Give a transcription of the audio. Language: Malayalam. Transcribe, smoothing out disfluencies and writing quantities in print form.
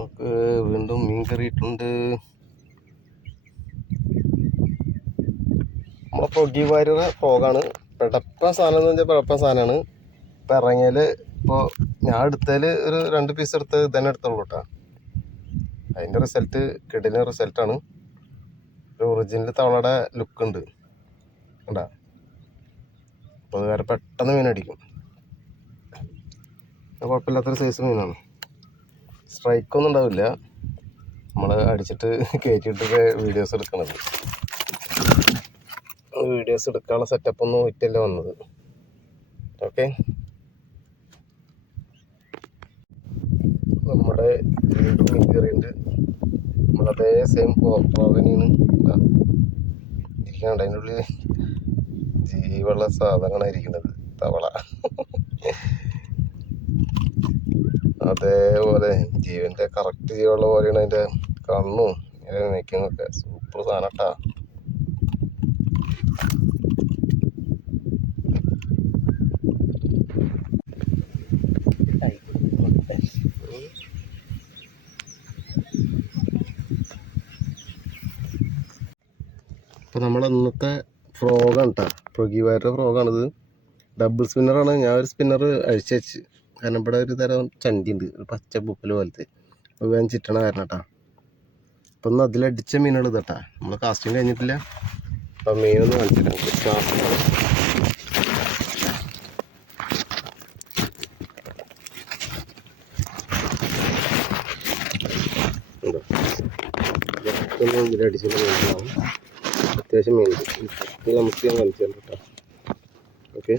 നമുക്ക് വീണ്ടും മീൻ കറിയിട്ടുണ്ട്. നമ്മളെ പൊടി വാരിയുടെ ഫ്രോഗാണ്. പിടപ്പൻ സാധനം എന്ന് വെച്ചാൽ പിടപ്പൻ സാധനമാണ്. ഇപ്പം ഇറങ്ങിയാൽ ഇപ്പോൾ ഞാൻ എടുത്തതിൽ ഒരു 2 പീസ് എടുത്ത് തന്നെ എടുത്തുള്ളൂ കേട്ടോ. അതിൻ്റെ റിസൾട്ട് കിടിലൻ റിസൾട്ടാണ്. ഒരു ഒറിജിനൽ തവളയുടെ ലുക്ക് ഉണ്ട് കണ്ടാ. അപ്പോൾ അത് വേറെ പെട്ടെന്ന് മീനടിക്കും. കുഴപ്പമില്ലാത്തൊരു സൈസ് മീനാണ്. സ്ട്രൈക്കൊന്നും ഉണ്ടാവില്ല. നമ്മൾ അടിച്ചിട്ട് കയറ്റിയിട്ടൊക്കെ വീഡിയോസ് എടുക്കണത്. വീഡിയോസ് എടുക്കാനുള്ള സെറ്റപ്പൊന്നും ഇറ്റല്ല വന്നത്. ഓക്കെ, നമ്മുടെ വീണ്ടും മീൻ കറിയുണ്ട്. നമ്മളതേ സെയിം ഫ്രോഗനെയാണ് ഇരിക്കണ്ട. അതിൻ്റെ ഉള്ളിൽ ജീവുള്ള സാധനങ്ങളാണ് ഇരിക്കുന്നത്, തവള. അതേപോലെ ജീവൻ്റെ കറക്റ്റ് ജീവുള്ള പോലെയാണ് അതിൻ്റെ കണ്ണും മേക്കിങ്ങൊക്കെ. സൂപ്പർ സാധനം കേട്ടാ. അപ്പോൾ നമ്മൾ ഇന്നത്തെ ഫ്രോഗാണ് കേട്ടോ. പ്രൊഗിവാരുടെ ഫ്രോഗാണിത്. ഡബിൾ സ്പിന്നറാണ്. ഞാൻ ഒരു സ്പിന്നർ അഴിച്ചു വെച്ച്, കാരണം ഇവിടെ ഒരു തരം ചണ്ടി ഉണ്ട്, ഒരു പച്ച പൂപ്പൽ പോലത്തെ. അത് വേഗം ചിറ്റണ കാരണം കേട്ടോ. അപ്പം ഒന്ന് അതിലടിച്ച മീനുകൾ ഇതട്ടാ. നമ്മൾ കാസ്റ്റിംഗ് കഴിഞ്ഞിട്ടില്ല. അപ്പം മീനൊന്ന് കാണിച്ചിട്ടാണ്. ഇതിലടിച്ചുള്ള മീനുകളാണ്. അത്യാവശ്യം മീൻ നമുക്ക് ഞാൻ കാണിച്ചു തരാം കേട്ടോ. ഓക്കെ.